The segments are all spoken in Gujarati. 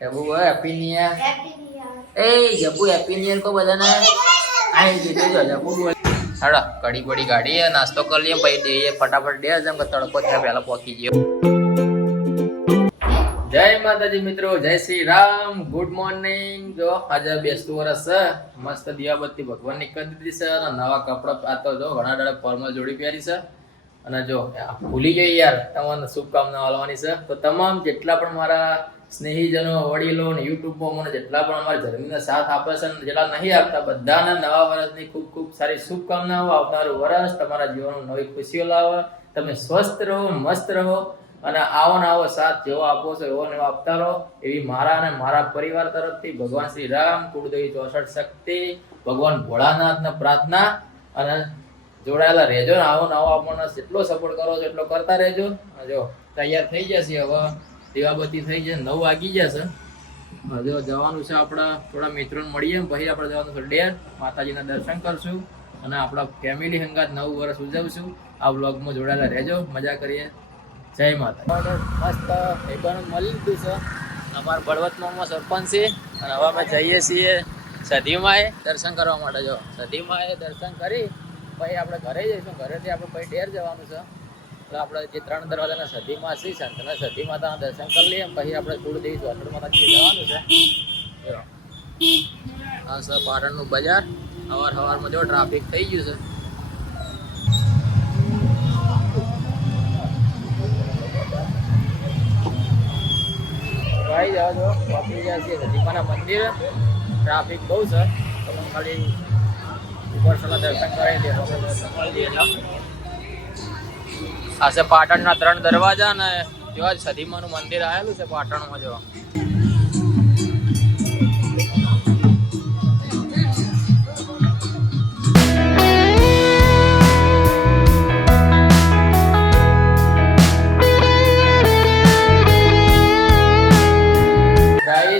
જબુ હેપી ન્યુ યર. એ જબુ હેપી ન્યુ યર કો બધાને. આઈ દીધો જો જબુ બોલ. હાડો કડી બડી ગાડી નાસ્તો કરી લઈએ પછી દઈએ ફટાફટ દે જેમ કે તડકો થયા પહેલા પહોંચી ગયો. જય માતાજી મિત્રો, જય શ્રી રામ, ગુડ મોર્નિંગ. જો આજે બેસતું વર્ષ છે, મસ્ત દિવાબત્તી ભગવાનની કરી દીધી છે અને નવા કપડા આતો જો ઘણા દાડા ફોર્મલ જોડી પહેરી છે. અને જો ભૂલી ગઈ યાર તમને શુભકામના આલવાની છે. તો તમામ જેટલા પણ મારા સ્નેહીજનો, વડીલો ને યુટ્યુબમાં મને જેટલા પણ અમારા ધર્મીનો સાથ આપે છે ને જેટલા નહીં આપતા બધાને નવા વર્ષની ખૂબ ખૂબ સારી શુભકામનાઓ. આવનારું વર્ષ તમારા જીવનમાં નવી ખુશીઓ લાવે, તમે સ્વસ્થ રહો, મસ્ત રહો અને આવો ને આવો સાથ જેવો આપો છો એવો ને આપતા રહો એવી મારા અને મારા પરિવાર તરફથી ભગવાન શ્રી રામ, કુળદેવી 64 શક્તિ, ભગવાન ભોળાનાથને પ્રાર્થના. અને જોડાયેલા રહેજો ને આવો નવો આપણને જેટલો સપોર્ટ કરો છો એટલો કરતા રહેજો. જો તૈયાર થઈ જશે, હવે દીવાબત્તી થઈ જશે, 9 વાગી જશે. જો જવાનું છે આપણા થોડા મિત્રોને મળીએ પછી આપણે જવાનું છે ડેર, માતાજીના દર્શન કરશું અને આપણા ફેમિલી સંગાત નવું વર્ષ ઉજવશું. આ વ્લોગમાં જોડાયેલા રહેજો, મજા કરીએ. જય માતા. મસ્ત ભાઈબંધ મળી લીધું છે અમારા બળવતમાં સરપંચ છે અને હવે અમે જઈએ છીએ સધીમાએ દર્શન કરવા માટે. જો સધીમાએ દર્શન કરી પછી આપણે ઘરે જઈશું, ઘરેથી આપણે પછી ડેર જવાનું છે. એટલે આપણે જે 3 દરવાજાના સધીમાં છે સંતના સધી માતાના દર્શન કરી લઈએ પછી આપણે કુળદેવી 64 માતાજી જવાનું છે. આ છે પાટણનું બજાર. સવારમાં જો ટ્રાફિક થઈ ગયું છે. ભાઈ જાઓ જો પહોંચી ગયા છીએ સધીમાના મંદિર. ટ્રાફિક બહુ છે તો ખાલી ઉપર સલા દર્શન કરાવી દે. આ છે પાટણના 3 દરવાજા ને જેવા જ સધીમાનું મંદિર આવેલું છે પાટણમાં. જો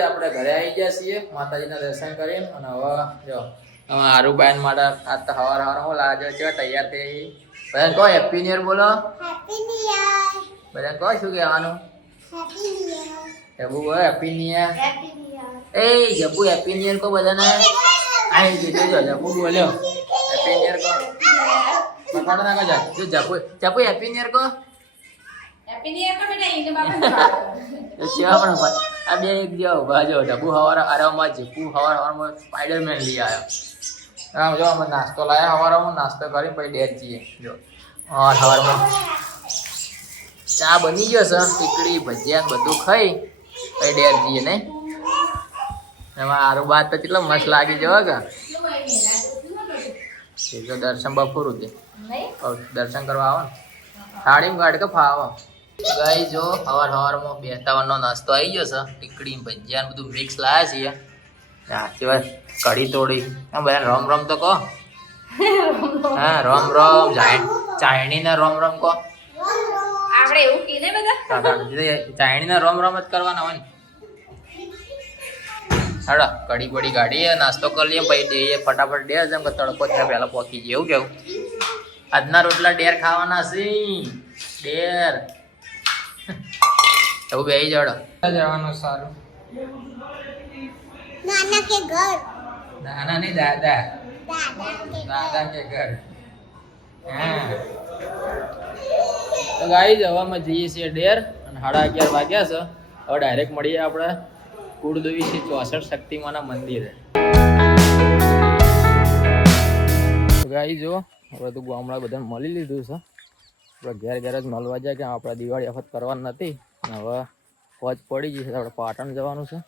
આપણે ઘરે આવી ગયા છીએ માતાજીના દર્શન કરીને. અને હવે જો આરુબાઈન માટે આજ તો સવાર સવારમાં લાજો છે તૈયાર થઈ. બધા કહો હેપી ન્યુ યર બોલો. Happy new year. બધા કહો શું કહેવાનું? Happy new year. જબુ happy new year. Happy new year. એ જબુ હેપી ન્યુ યર કો બધાને. આઈ દીધો જો જબુ બોલ્યો હેપી ન્યુ યર કો. પકડો ના જા જો જબુ જબુ હેપી ન્યુ યર કો. હેપી ન્યુ યર કો બેટા ઇને બાબા. પણ આ બે એક જાવ બાજો જબુ હવારમાં જીપુ હવારમાં સ્પાઈડરમેન લઈ આવ્યો. હા જો અમે નાસ્તો લાયા સવારમાં, નાસ્તો કરી પછી ડેર જઈએ. જો સવારમાં ચા બની ગયો છે, ટીકડી ભજીયા બધું ખાઈ પછી ડેર જઈએ. નહીં એમાં આરું બાદ તો કેટલો મસ્ત લાગી જવા કે જો દર્શન બપોરું છે દર્શન કરવા આવો ને થાળી ગાડ કે ફાવો. ગાઈ જો સવારમાં 2 નાસ્તો આવી ગયો છે, ટીકડી ભજીયા બધું મિક્સ લાયા છીએ. હા સિવાય કઢી તોડી. હા બધા રોમ રોમ તો કહો. હા રોમ રોમ ચાયણી ના રોમ રોમ કહો. આપણે એવું કીને બધા ચાયણી ના રોમ રોમ જ કરવાના હોય ને. હાડો કઢી બડી ગાડી નાસ્તો કરી લઈએ પછી દઈએ ફટાફટ ડેર જેમ કે તડકો થયા પહેલા પહોંચી જઈએ. એવું કેવું આજના રોટલા ડેર ખાવાના છે. ડેર એવું બે જડો જવાનું સારું. નાના કે ઘર? નાના નહીં દાદા. દાદા કે ઘર. હા તો ગાઈસ હવે અમે જઈએ છીએ ડેર અને 11:30 વાગ્યા છે. હવે ડાયરેક્ટ મળીએ આપણે કુળદેવી શ્રી 64 શક્તિમાના મંદિરે. ગાઈસ જો હવે તો ગામડા બધાને મળી લીધું છે. આપણે ઘેર જ મળવા જાય કે આપણે દિવાળી વખત કરવાની નથી. હવે પહોંચ પડી ગઈ છે, આપણે પાટણ જવાનું છે.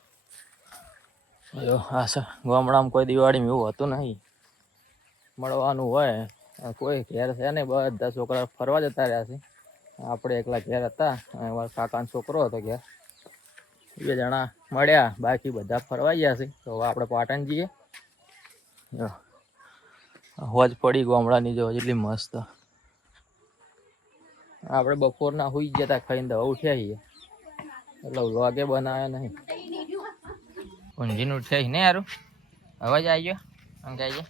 જો હા સર ગામડામાં કોઈ દિવાળીમાં એવું હતું નહીં, મળવાનું હોય કોઈ ઘેર છે ને બધા છોકરા ફરવા જતા રહ્યા છે. આપણે એકલા ઘેર હતા અને મારા કાકાનો છોકરો હતો ઘેર, 2 જણા મળ્યા, બાકી બધા ફરવા ગયા છે. તો હવે આપણે પાટણ જઈએ. હોજ પડી ગામડાની જો એટલી મસ્ત. આપણે બપોરના હુઈ જતા ખાઈને દવા ઉઠ્યા છીએ એટલે વ્લોગે બનાવ્યા નહીં. ઊંઘીને ઉઠ્યા ને યાર. અવાજ આવી ગયો અંક આવી ગયો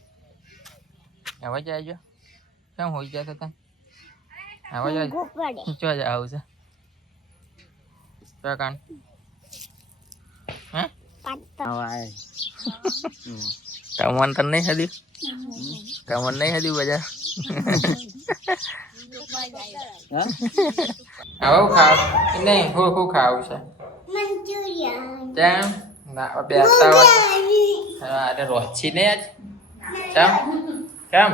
અવાજ આવી ગયો. કેમ હોઈ ગયા હતા? અવાજ આવી આવું છે કાન ટમન તને નહીં હતી ટમન નહીં હતી બજાર આવું ખાવ નહીં હું ખાવું છે કેમ ના બેસતા અરે રોછી ને આજ કેમ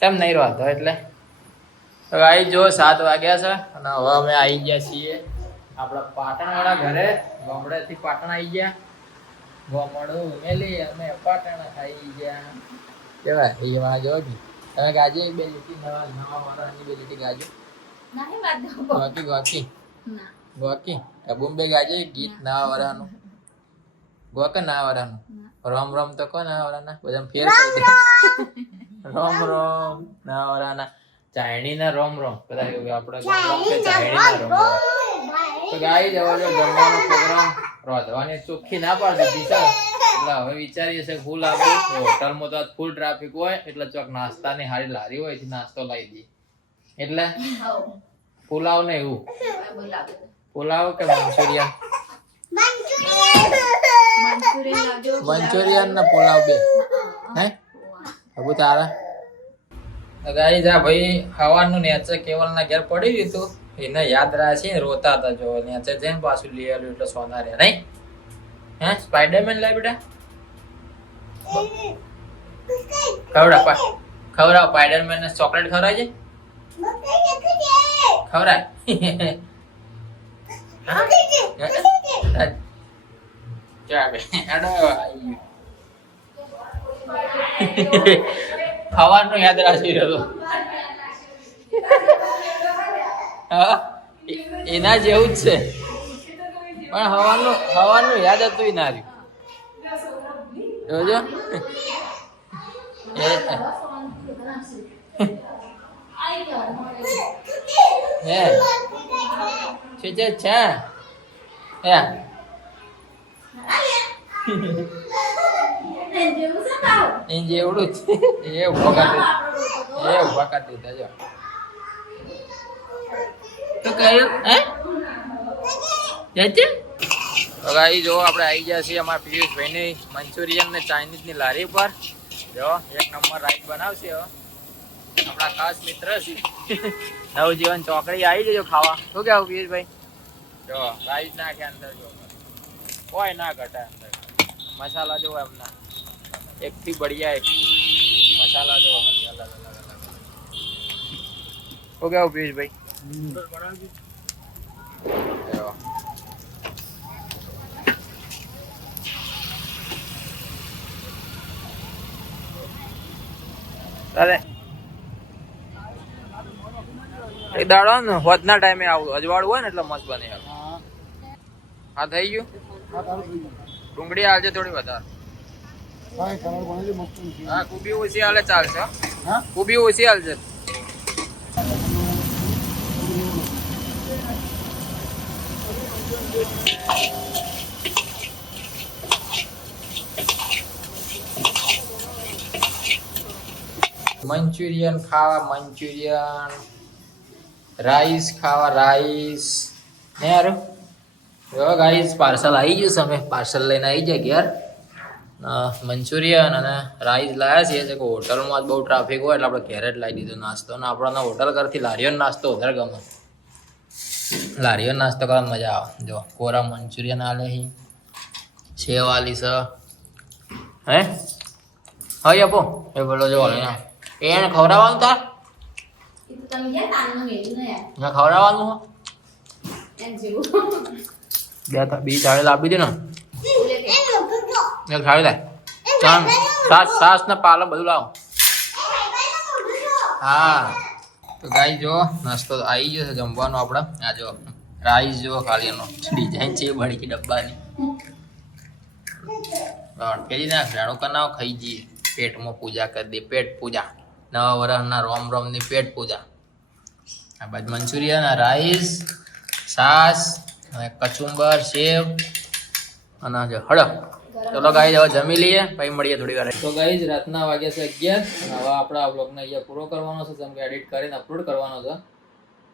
કેમ નહીં રોતો એટલે આવી જો 7 વાગ્યા છે અને હવે અમે આવી ગયા છીએ આપણા પાટણવાળા ઘરે ગામડેથી પાટણ આવી ગયા ગોમડું ઉમેલી અમે પાટણ ખાઈ ગયા કેવાય એમાં જો તમે ગાજે બે લીટી નવા વાળાની બે લીટી ગાજો ગોકી બોમ્બે ગાજે ગીત નવા વાળાનું ગોક નવા વાળાનું રમ રમ તો કો નવા વાળાના બધા ફેર કરી દે રમ રમ નવા વાળાના ચાયણી ના રોમ રોમ બધા આપણે ચાયણી ના રોમ તો ગાઈ જવા જો જમવાનો પ્રોગ્રામ રોધવાની ચોખ્ખી ના પાડી દીધી છે એટલે હવે વિચારીએ છે ફૂલ આપું હોટલમાં તો ફૂલ ટ્રાફિક હોય એટલે ચોક નાસ્તાની હારી લારી હોય થી નાસ્તો લાવી દઈએ એટલે પુલાવ ને એવું પુલાવ કે મંચુરિયન ને પુલાવ બે હે અબુ તારા ગાઈ જા ભાઈ હવાનું નેચે કેવલ ના ઘેર પડી રહ્યું હતું એને યાદ રાખી ને રોતા હતા જો નેચે જઈને પાછું લઈ આવ્યું એટલે સોના રહ્યા નહીં હે સ્પાઈડરમેન લાય બેટા ખવડાવ સ્પાઈડરમેન ને ચોકલેટ ખવડાવજે ખવડાય ખાવાનું યાદ રાખી રહ્યો એના જેવું જ છે પણ હવાનું યાદ હતું ના રહ્યું જોજો હે છે એ જેવડું જ એ ઉભા કરી દીધા જો તો કયું હે ગાઈ જો આપણે આવી ગયા છીએ અમારા પિયુષભાઈની મંચુરિયન ને ચાઇનીઝ ની લારી પર જો એક નંબર રાઈસ બનાવશે હવે આપણા ખાસ મિત્ર છે નવજીવન ચોકડી આવી જજો ખાવા શું કેવું પિયુષભાઈ જો રાઈસ નાખ્યા અંદર જો કોઈ ના ઘટે અંદર મસાલા જો એમના એક થી બઢિયા એક મસાલા જો અલગ અલગ શું કેવું પિયુષભાઈ ચાલે એ દાડો ને હોદના ટાઈમે આવું અજવાળું હોય ને એટલે મસ્ત બને હા થઈ ગયું ડુંગળી આવજે થોડી વધારે હા કુબી ઓછી હાલે ચાલશે કુબી ઓછી હાલશે મંચુરિયન ખાવા મંચુરિયન રાઈસ ખાવા રાઈસ ને યાર જો ગાઈસ પાર્સલ આવી ગયું છે અમે પાર્સલ લઈને આવી જાય ઘેર મંચુરિયન અને રાઈસ લાયા છીએ કે હોટલમાં બહુ ટ્રાફિક હોય એટલે આપણે ઘેર જ લાવી દીધો નાસ્તો અને આપણને હોટલ કરતી લારીઓનો નાસ્તો વધારે ગમે લારીઓનો નાસ્તો કરવાની મજા આવે જો કોરા મંચુરિયન આલે હી સેવ આલી છે હે હા આપો એ બોલો જો એને ખવડાવવાનું તાર ખવડાવવાનું બે થાળી લાવી દે ને થાળી લાય સાસ ને પાલક બધું લાવો હા તો ગાઈ જો નાસ્તો આવી ગયો છે જમવાનો આપણે આ જો રાઈસ જો ખાલી એનો ડિઝાઇન છે બળી ડબ્બાની પેલી ના ભેણો કનાવ ખાઈ જઈએ પેટમાં પૂજા કરી દે પેટ પૂજા નવા વર્ષના રોમ રોમની પેટ પૂજા આ બાજુ મંચુરિયન રાઈસ સાસ અને કચુંબર સેવ અને જો હળો ચલો ગાઈસ હવે જમી લઈએ પછી મળીએ થોડી વાર તો ગાઈસ રાતના વાગ્યા છે 11 અને હવે આપણે આ બ્લોગને અહીંયા પૂરો કરવાનો છે જેમ કે એડિટ કરીને અપલોડ કરવાનો છે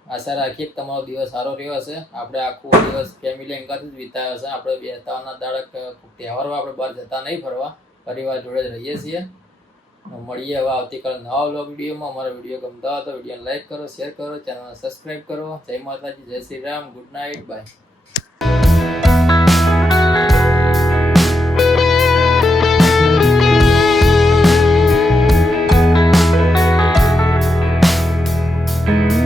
આશા રાખીએ કે તમારો દિવસ સારો રહ્યો હશે. આપણે આખો દિવસ ફેમિલી અંગાત જ વિતાવ્યો હશે. આપણે બેસતાના દાડા તહેવારો આપણે બહાર જતા નહીં ફરવા, પરિવાર જોડે જ રહીએ છીએ. મળીએ હવે આવતીકાલે નવા વ્લોગ વિડીયોમાં. અમારો વિડીયો ગમતો હોય તો વિડીયોને લાઈક કરો, શેર કરો, ચેનલને સબસ્ક્રાઈબ કરો. જય માતાજી, જય Shri Ram, good night, bye. thank you